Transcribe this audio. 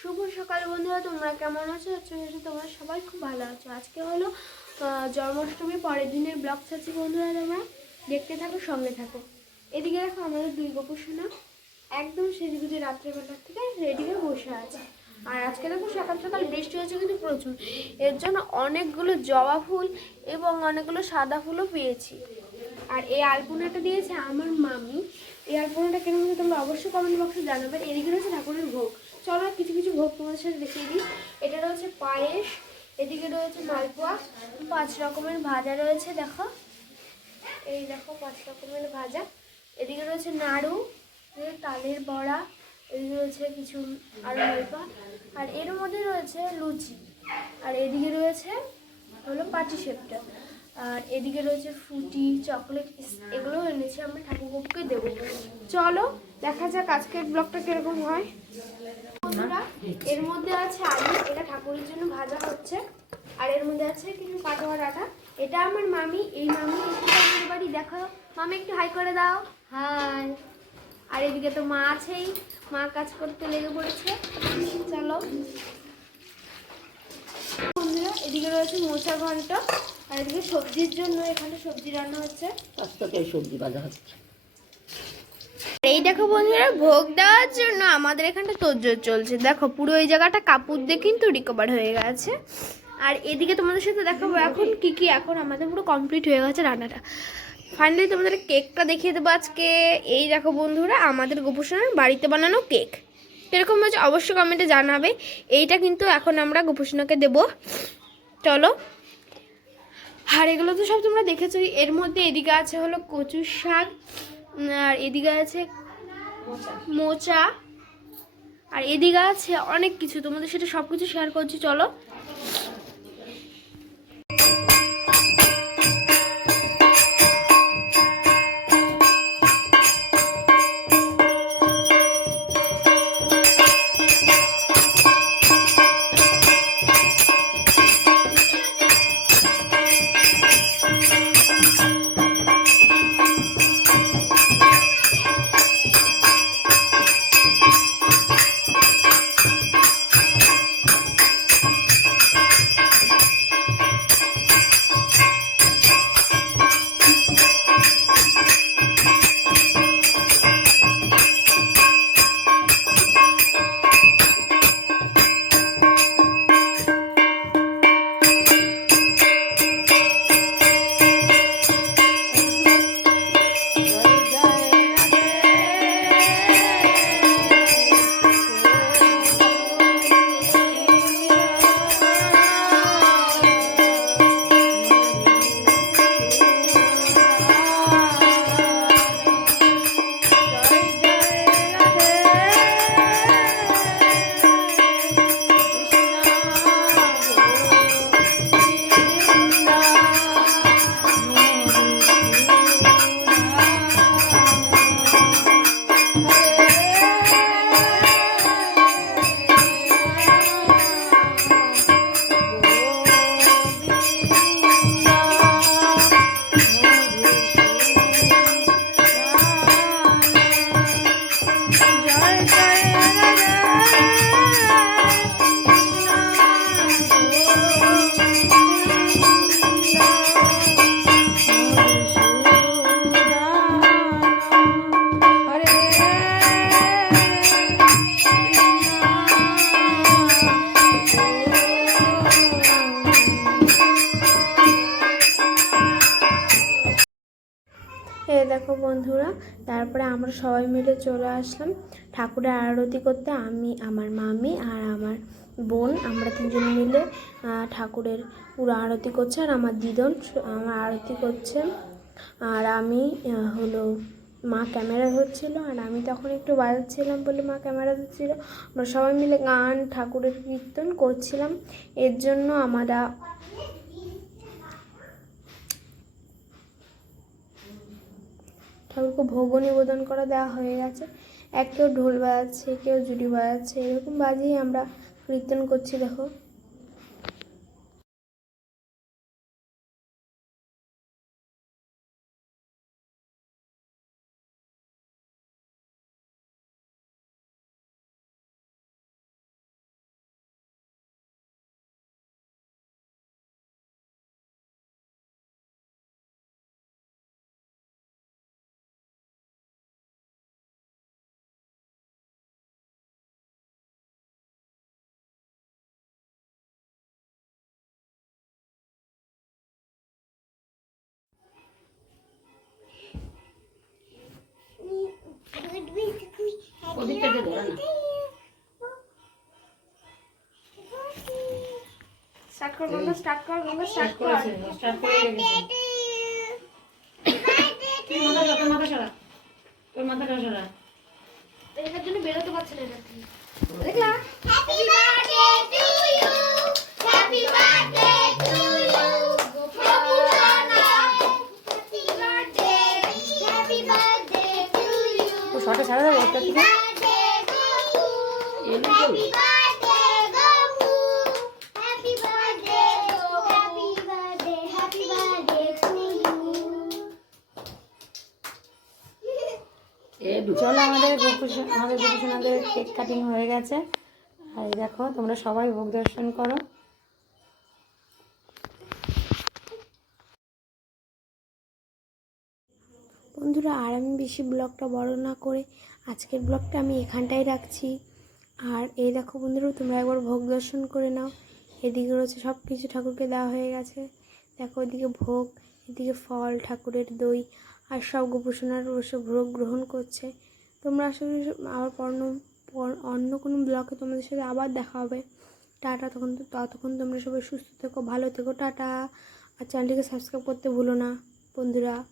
শুভ সকাল বন্ধুরা, তোমরা কেমন আছো? আছো তোমরা সবাই খুব ভালো আছো। আজকে হলো জন্মাষ্টমী পরের দিনের ব্লগ চাচ্ছি বন্ধুরা তোমরা। দেখতে থাকো, সঙ্গে থাকো। এদিকে দেখো আমাদের দুই গোপুসোনা একদম সেদিকে রাত্রেবেলার থেকে রেডি হয়ে বসে আছে। আর আজকে দেখো সকাল সকাল বৃষ্টি হয়েছে কিন্তু প্রচুর। এর জন্য অনেকগুলো জবা ফুল এবং অনেকগুলো সাদা ফুলও পেয়েছি। আর এই আলপনাটা দিয়েছে আমার মামি। এই আলপনাটা কেন অবশ্যই কমেন্ট বক্সে জানাবেন। এদিকে রয়েছে ঠাকুরের ভোগ। চলো কিছু কিছু ভোগ তোমাদের সাথে দেখিয়ে দিই। এটা রয়েছে পায়েস, এদিকে রয়েছে মালপোয়া, পাঁচ রকমের ভাজা রয়েছে, দেখো। এই দেখো পাঁচ রকমের ভাজা। এদিকে রয়েছে নাড়ু তালের বড়া, এদিকে রয়েছে কিছু আরও মালপা আর এর মধ্যে রয়েছে লুচি। আর এদিকে রয়েছে হলো পাটি সেপটা। আর এদিকে রয়েছে ফ্রুটি, চকলেট এগুলো এনেছি আমরা ঠাকুরকে দেবো। চলো, দেখা যাক আজকের ব্লগটা কীরকম হয়। এর মধ্যে আছে আলু, এটা ঠাকুরের জন্য ভাজা হচ্ছে। আর এর মধ্যে আছে কিছু পাটোয়া ডাটা। এটা আমার মামি, এই মামি একটু বাড়ি দেখো মামি, একটু হাই করে দাও। হাই। আর এদিকে তো মা আছেই, মা কাজ করতে লেগে পড়েছে। চলো। বন্ধুরা, এদিকে রয়েছে মোচা ঘন্ট। আর এদিকে সবজির জন্য এখানে সবজি রান্না হচ্ছে। স্বাস্থ্যকের সবজি বাজা হচ্ছে। এই দেখো বন্ধুরা ভোগ দেওয়ার জন্য আমাদের এখানটা তোরজোর চলছে। দেখো পুরো এই জায়গাটা কাপড় দিয়ে কিন্তু রিকভার হয়ে গেছে। আর এদিকে তোমাদের সাথে দেখাবো এখন কি কি এখন আমাদের পুরো কমপ্লিট হয়ে গেছে রান্নাটা। ফাইনালি তোমাদের কেকটা দেখিয়ে দেবো আজকে। এই দেখো বন্ধুরা আমাদের গোপুসোনার বাড়িতে বানানো কেক এরকম হচ্ছে অবশ্যই কমেন্টে জানাবে। এইটা কিন্তু এখন আমরা গোপুসোনাকে দেবো। চলো আর এগুলো তো সব তোমরা দেখেছ এর মধ্যে এদিকে আছে হলো কচুর শাক আর এদিকে আছে মোচা। আর এদিকে আছে অনেক কিছু। তোমাদের সেটা সব কিছু শেয়ার করছি, চলো। দেখো বন্ধুরা, তারপরে আমরা সবাই মিলে চলে আসলাম ঠাকুরের আরতি করতে। আমি, আমার মামি আর আমার বোন, আমরা তিনজন মিলে ঠাকুরের পুরো আরতি করছে। আর আমার দিদন আমার আরতি করছে। আর আমি হলো মা ক্যামেরা ধরছিল। আর আমি তখন একটু বাজাচ্ছিলাম বলে মা ক্যামেরা ধরছিল। আমরা সবাই মিলে গান, ঠাকুরের কীর্তন করছিলাম। এর জন্য আমরা ঠাকুরকে ভোগ নিবেদন করে দেওয়া হয়ে গেছে। এক কেউ ঢোল বাজাচ্ছে, কেউ জুড়ি বাজাচ্ছে, এরকম বাজিয়ে আমরা কীর্তন করছি, দেখো। ধরে না স্টার্ট কর গঙ্গা স্টার্ট কর গঙ্গা স্টার্ট কর স্টার্ট করে তুই মাথা সরা, তোর মাথা সরা তোর মাথাটা সরা এটার জন্য বেরোতে পারছে না। দেখলা Happy birthday to you. Happy birthday চলো আমাদের আমাদের গোপুষণাদের কেক কাটিং হয়ে গেছে। আর এই দেখো, তোমরা সবাই ভোগ দর্শন করো। বন্ধুরা, আর আমি বেশি ব্লগটা বড় না করে আজকের ব্লগটা আমি এখানটাই রাখছি। আর এই দেখো বন্ধুরা, তোমরা একবার ভোগ দর্শন করে নাও। এদিকে রয়েছে সব কিছু ঠাকুরকে দেওয়া হয়ে গেছে। দেখো ওইদিকে ভোগ, এদিকে ফল, ঠাকুরের দই, আর সব গোপোষণার বসে ভোগ গ্রহণ করছে। তোমরা আশা করি আবার পর্ণ পর- অন্য কোনো ব্লগে তোমাদের সাথে আবার দেখা হবে। টাটা, তখন ততক্ষণ তোমরা সবাই সুস্থ থেকো, ভালো থেকো, টাটা। আর চ্যানেলটিকে সাবস্ক্রাইব করতে ভুলো না, বন্ধুরা।